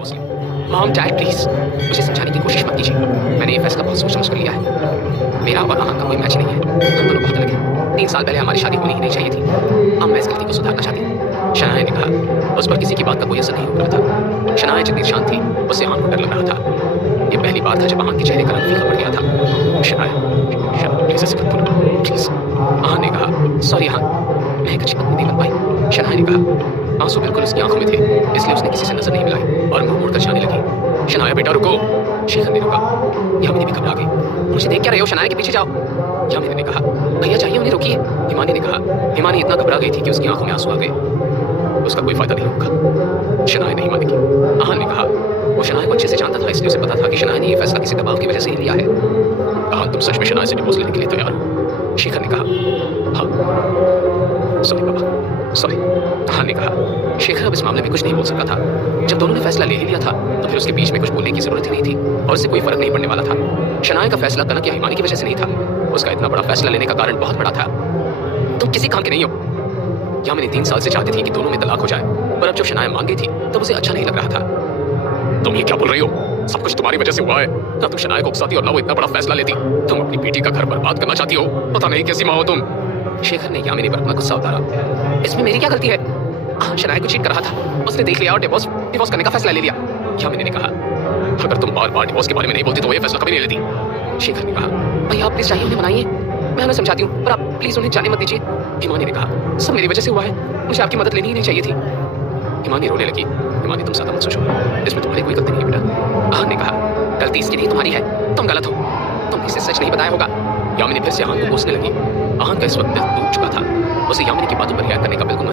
Divorce लूं। Mom dad please मुझे समझाने की कोशिश मत कीजिए। मैंने ये फैसला बहुत सोच समझ कर लिया है। मेरा और अहान का कोई मैच नहीं है। हम दोनों बहुत अलग हैं। 3 साल पहले हमारी शादी होनी ही नहीं चाहिए थी। अब मैं इस गलती को सुधारना चाहती हूँ। शनाया ने कहा। उस पर किसी की बात का कोई असर नहीं हो रहा था। शनाया जितनी शांत थी उससे अहान को डर लग रहा था। ये पहली बार था जब अहान के चेहरे का रंग फीका पड़ गया था। शनाया प्लीज ऐसे मत बोलो प्लीज। अहान ने कहा सॉरी अहान, मैं एक अच्छी पत्नी नहीं बन पाई। शनाया ने कहा। आंसू बिल्कुल उसकी आंखों में थे, इसलिए उसने किसी से नजर नहीं मिलाई और मुंह मोड़कर जाने लगी। शनाया बेटा रुको। शेखर ने रोका। यामिनी भी घबरा गई। मुझे देख क्या रहे हो? शनाया के पीछे जाओ। यामिनी ने कहा भैया चाहिए उन्हें रोकिए। हिमानी ने कहा। हिमानी इतना घबरा गई थी कि उसकी आंखों में आंसू आ गए। उसका कोई फायदा नहीं होगा। शनाया ने हिमानी की। अहान ने कहा वो शनाया को अच्छे से जानता था, इसलिए उसे पता था कि शनाया ने ये फैसला किसी दबाव की वजह से ही लिया है। अहान तुम सच में शनाया से डिवोर्स लेने के लिए तैयार हो? शेखर ने कहा हाँ। सॉरी पापा सॉरी। अहान ने कहा। शेखर अब इस मामले में कुछ नहीं बोल सकता था। जब दोनों ने फैसला ले ही लिया था तो फिर उसके बीच में कुछ बोलने की जरूरत ही नहीं थी और उससे कोई फर्क नहीं पड़ने वाला था। शनाया का फैसला कनक या हिमानी की वजह से नहीं था। उसका इतना बड़ा फैसला लेने का कारण बहुत बड़ा था। तुम किसी काम के नहीं हो। यामिनी 3 साल से चाहती थी कि दोनों में तलाक हो जाए, पर अब जब शनाया मान गई थी तब उसे अच्छा नहीं लग रहा था। तुम ये क्या बोल रही हो? सब कुछ तुम्हारी वजह से हुआ है। ना तुम शनाया को उकसाती और ना वो इतना बड़ा फैसला लेती। तुम अपनी बेटी का घर बर्बाद करना चाहती हो। पता नहीं कैसी माँ हो तुम। शेखर ने यामिनी पर अपना गुस्सा उतारा। इसमें मेरी क्या गलती है? हाँ, शनाया को चीट कर रहा था, उसने देख लिया और डिवोर्स करने का फैसला ले लिया। यामिनी ने कहा अगर तुम बार बार डिवोर्स के बारे में नहीं बोलती तो वो ये फैसला कभी नहीं लेती। शेखर ने कहा भैया आप प्लीज चाहिए उन्हें मनाइए, मैं उन्हें समझाती हूँ, पर आप प्लीज उन्हें जाने मत दीजिए। हिमानी ने कहा सब मेरी वजह से हुआ है, मुझे आपकी मदद लेनी ही नहीं चाहिए थी। हिमानी रोने लगी। हिमानी तुम ज्यादा मत सोचो, इसमें तुम्हारी कोई गलती नहीं है बेटा। अहान ने कहा गलती इसकी नहीं तुम्हारी है, तुम गलत हो, तुमने इसे सच नहीं बताया होगा। यामिनी फिर से अहान को कोसने लगी। अहान का इस वक्त दिल टूट चुका था। उसे यामिनी की बातों पर रिएक्ट करने का बिल्कुल